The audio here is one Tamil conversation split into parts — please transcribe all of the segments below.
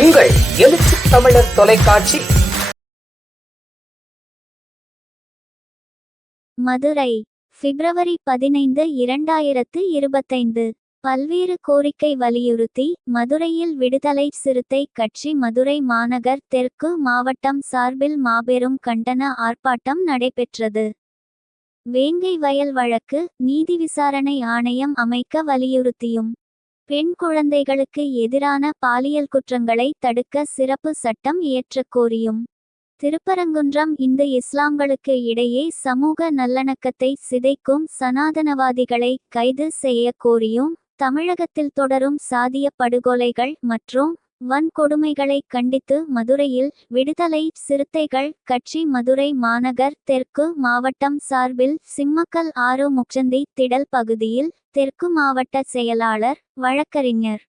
உங்கள் எழுச்சி தமிழர் தொலைக்காட்சி. மதுரை பிப்ரவரி பதினைந்து இரண்டாயிரத்து இருபத்தைந்து. பல்வேறு கோரிக்கை வலியுறுத்தி மதுரையில் விடுதலை சிறுத்தை கட்சி மதுரை மாநகர் தெற்கு மாவட்டம் சார்பில் மாபெரும் கண்டன ஆர்ப்பாட்டம் நடைபெற்றது. வேங்கை வயல் வழக்கு நீதி விசாரணை ஆணையம் அமைக்க வலியுறுத்தியும். பெண் குழந்தைகளுக்கு எதிரான பாலியல் குற்றங்களை தடுக்க சிறப்பு சட்டம் இயற்றக்கோரியும் திருப்பரங்குன்றம் இந்து இஸ்லாம்களுக்கு இடையே சமூக நல்லணக்கத்தை சிதைக்கும் சனாதனவாதிகளை கைது செய்ய கோரியும் தமிழகத்தில் தொடரும் சாதிய படுகொலைகள் மற்றும் வன்கொடுமைகளை கண்டித்து மதுரையில் விடுதலை சிறுத்தைகள் கட்சி மதுரை மாநகர் தெற்கு மாவட்டம் சார்பில் சிம்மக்கல் ஆறு முச்சந்தி திடல் பகுதியில் தெற்கு மாவட்ட செயலாளர் வழக்கறிஞர்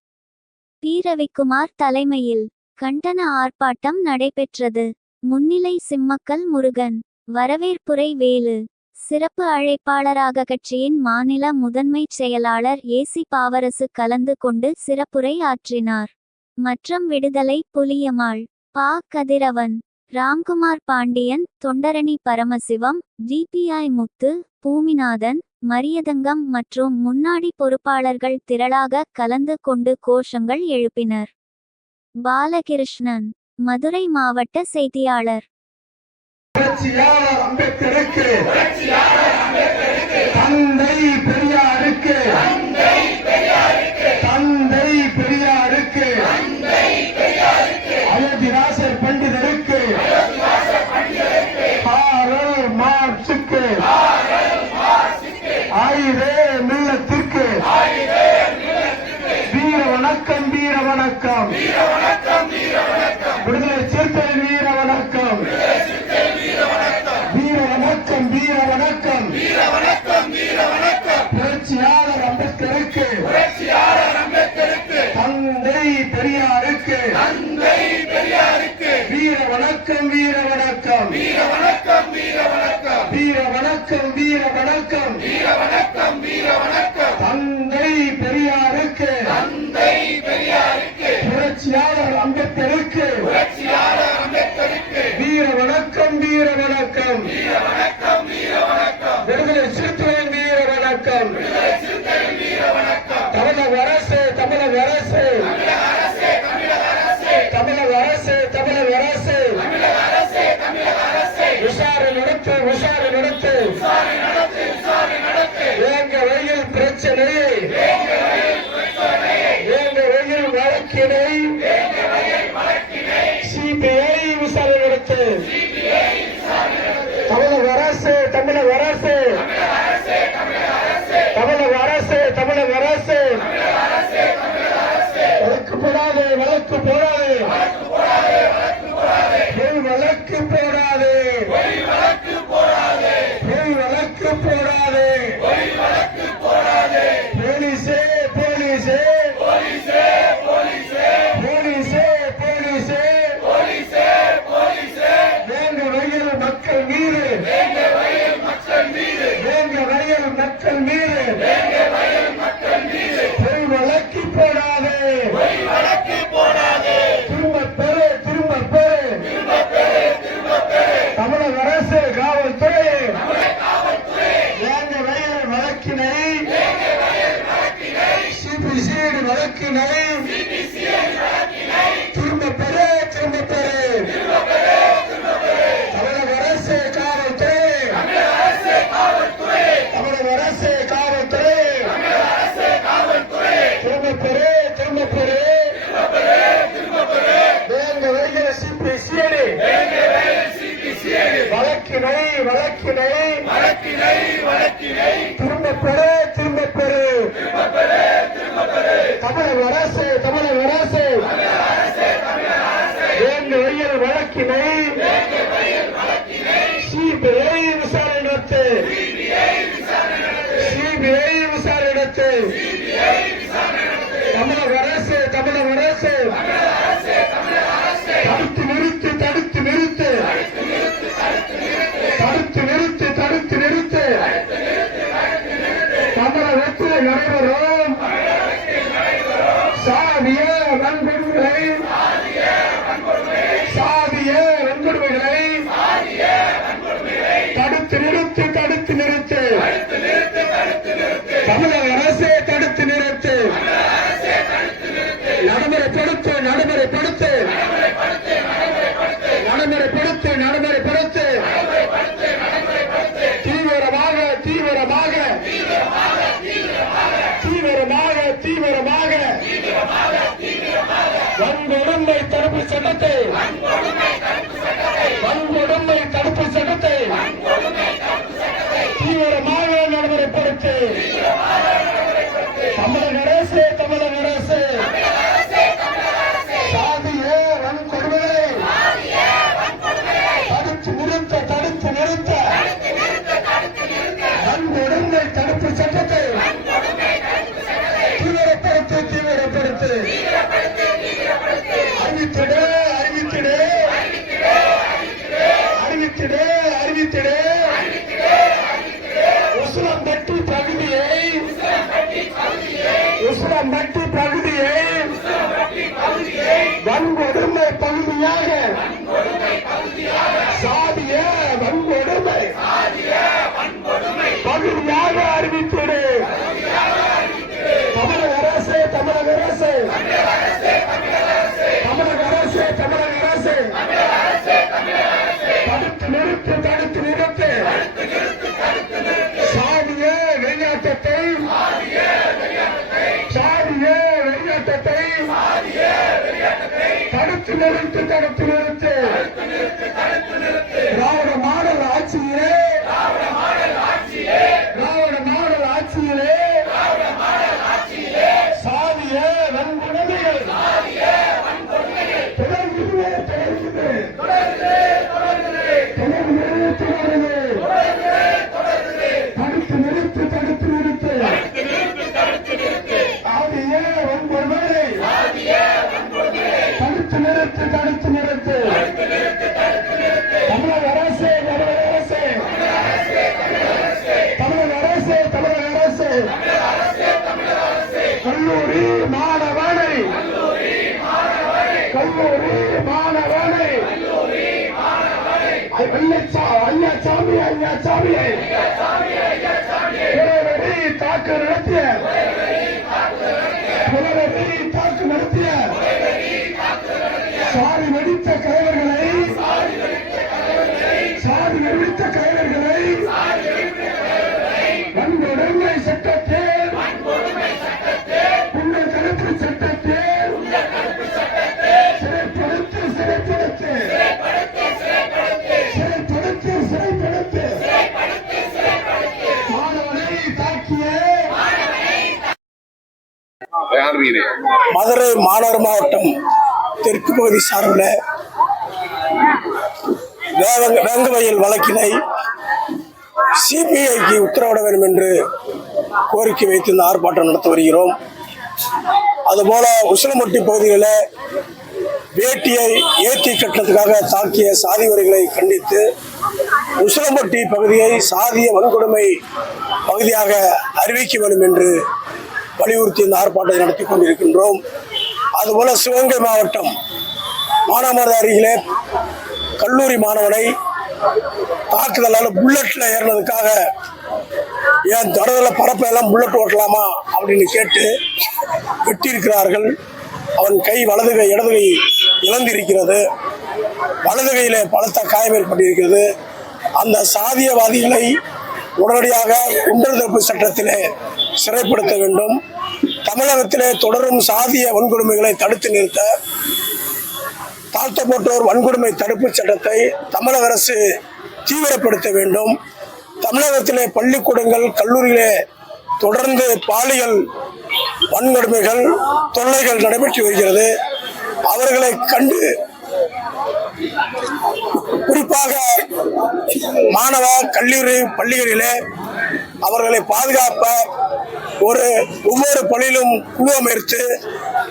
பி. ரவிக்குமார் தலைமையில் கண்டன ஆர்ப்பாட்டம் நடைபெற்றது. முன்னிலை சிம்மக்கல் முருகன் வரவேற்புரை வேலு சிறப்பு அழைப்பாளராக கட்சியின் மாநில முதன்மைச் செயலாளர் ஏசி பாவரசு கலந்து கொண்டு சிறப்புரை ஆற்றினார். மற்றும் விடுதலை புலியமாள். பா. கதிரவன் ராம்குமார் பாண்டியன் தொண்டரணி பரமசிவம் ஜிபிஐ முத்து பூமிநாதன் மரியதங்கம் மற்றும் முன்னாடி பொறுப்பாளர்கள் திரளாக கலந்து கொண்டு கோஷங்கள் எழுப்பினர். பாலகிருஷ்ணன் மதுரை மாவட்ட செய்தியாளர். அம்பேத்கருக்கு தந்தை பெரியாருக்கு தந்தை பெரியாருக்கு அயோத்திராசர் பண்டிதருக்கு காரல் மார்க்சுக்கு ஆயுதே மில்லத்திற்கு வீர வணக்கம் வீர வணக்கம் விடுதலை சிறுத்தை வீர வணக்கம். வீர வணக்கம் வீர வணக்கம். வீர வணக்கம் வீர வணக்கம் புரட்சியாளர் அம்பேத்கருக்கு. புரட்சியாளர் அம்பேத்கருக்கு தந்தை பெரியாருக்கு. தந்தை பெரியாருக்கு வீர வணக்கம் வீர வணக்கம் வீர வணக்கம் வீர வணக்கம் வீர வணக்கம் வீர வணக்கம். வீர வணக்கம் வீர வணக்கம். আছে அரசு காவல்துறை. அரசு காவல்துறை திரும்ப பெரு திரும்ப பெரு திரும்ப பெரு வேங்க வருகிற சிபி சிஐடி தமிழக அரசு. வன்கொடுமை பகுதியாக. சாதிய வன்கொடுமை. பகுதியாக அறிவித்திடு. தமிழக அரசு தமிழக அரசு. தமிழக அரசு தமிழக அரசு. தடுத்து நிறுத்து தடுத்து நிறுத்து சாதிய வெளியாட்டத்தை சாதிய வெளியாட்டத்தை தடுத்து நிறுத்து தடுத்து நிறுத்து. திராவிட மாடல் ஆட்சியிலே. திராவிட மாடல் ஆட்சியிலே. சாதிய வன்கொடுமைகள் தாக்கு நடத்திய மதுரை மாநகர் மாவட்டம் தெற்கு பகுதி சார்பில் வேங்க வேங்கவயல் வழக்கினை சிபிஐக்கு உத்தரவிட வேண்டும் என்று கோரிக்கை வைத்து இந்த ஆர்ப்பாட்டம் நடத்தி வருகிறோம். அதுபோல உசிலம்பட்டி பகுதியில் வேட்டியை ஏற்றி கட்டத்துக்காக தாக்கிய சாதி வரிகளை கண்டித்து உசிலம்பட்டி பகுதியை சாதிய வன்கொடுமை பகுதியாக அறிவிக்க வேண்டும் என்று வலியுறுத்தி இந்த ஆர்ப்பாட்டத்தை நடத்தி கொண்டிருக்கின்றோம். அதுபோல சிவகங்கை மாவட்டம் மானாமரம் அருகிலே கல்லூரி மாணவனை தாக்குதலால் புல்லட்டில் ஏறினதுக்காக ஏன் தொடர்ல பரப்பெல்லாம் புல்லட் ஓட்டலாமா அப்படின்னு கேட்டு வெட்டியிருக்கிறார்கள். அவன் கை வலது கை இடது கை இழந்திருக்கிறது. வலது கையில் பலத்த காயம் ஏற்பட்டிருக்கிறது அந்த சாதியவாதிகளை உடனடியாக குண்டர் தடுப்பு சட்டத்திலே சிறைப்படுத்த வேண்டும். தமிழகத்திலே தொடரும் சாதிய வன்கொடுமைகளை தடுத்து நிறுத்த தாழ்த்தப்பட்டோர் வன்கொடுமை தடுப்பு சட்டத்தை தமிழக அரசு தீவிரப்படுத்த வேண்டும். தமிழகத்திலே பள்ளிக்கூடங்கள் கல்லூரிகளே தொடர்ந்து பாலியல் வன்கொடுமைகள் தொல்லைகள் நடைபெற்று வருகிறது. அவர்களை கண்டு குறிப்பாக மாணவ கல்லூரி பள்ளிகளிலே அவர்களை பாதுகாப்ப ஒரு ஒவ்வொரு பள்ளியிலும் குழு அமைத்து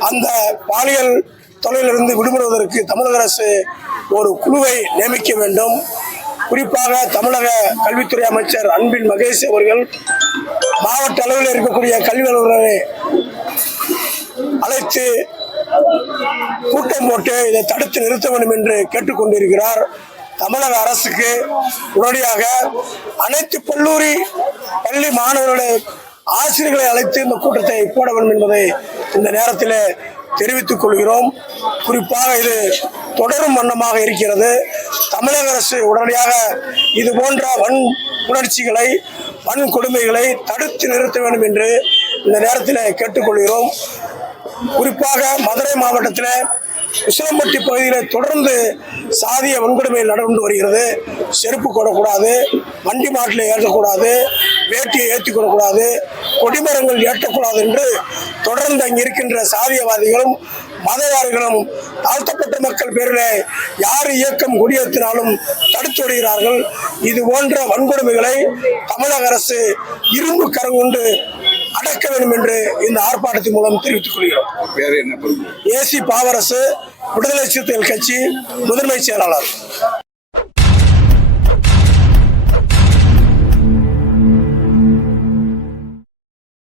அந்த பாலியல் தொழிலிருந்து விடுபடுவதற்கு தமிழக அரசு ஒரு குழுவை நியமிக்க வேண்டும். குறிப்பாக தமிழக கல்வித்துறை அமைச்சர் அன்பின் மகேஷ் அவர்கள் மாவட்ட அளவில் இருக்கக்கூடிய கல்வி அலுவலரை அழைத்து கூட்டம் போட்டு இதை தடுத்து நிறுத்த வேண்டும் என்று கேட்டுக்கொண்டிருக்கிறார். தமிழக அரசுக்கு உடனடியாக அனைத்து கல்லூரி பள்ளி மாணவர்களுடைய ஆசிரியர்களை அழைத்து இந்த கூட்டத்தை போட வேண்டும் என்பதை இந்த நேரத்தில் தெரிவித்துக் கொள்கிறோம். குறிப்பாக இது தொடரும் வண்ணமாக இருக்கிறது. தமிழக அரசு உடனடியாக இது போன்ற வன் உணர்ச்சிகளை வன் கொடுமைகளை தடுத்து நிறுத்த வேண்டும் என்று இந்த நேரத்தில் கேட்டுக்கொள்கிறோம் குறிப்பாக மதுரை மாவட்டத்தில் உசிலம்பட்டி பகுதியில் தொடர்ந்து சாதிய வன்கொடுமை நடந்து வருகிறது. செருப்பு கொடக்கூடாது வண்டி மாட்டில் ஏற்றக்கூடாது வேட்டியை ஏற்றி கொள்ளக்கூடாது கொடிமரங்கள் ஏற்றக்கூடாது என்று தொடர்ந்து அங்கே இருக்கின்ற சாதியவாதிகளும் மதவாதிகளும் தாழ்த்தப்பட்ட மக்கள் பேரில் யார் இயக்கம் குடியேற்றினாலும் தடுத்து வருகிறார்கள். இது போன்ற வன்கொடுமைகளை தமிழக அரசு இரும்பு கரம் கொண்டு அடக்க வேண்டும் என்று இந்த ஆர்ப்பாட்டத்தின் மூலம் தெரிவித்துக் கொள்கிறோம். ஏசி பாவரசு விடுதலை சிறுத்தைகள் கட்சி முதன்மை செயலாளர்.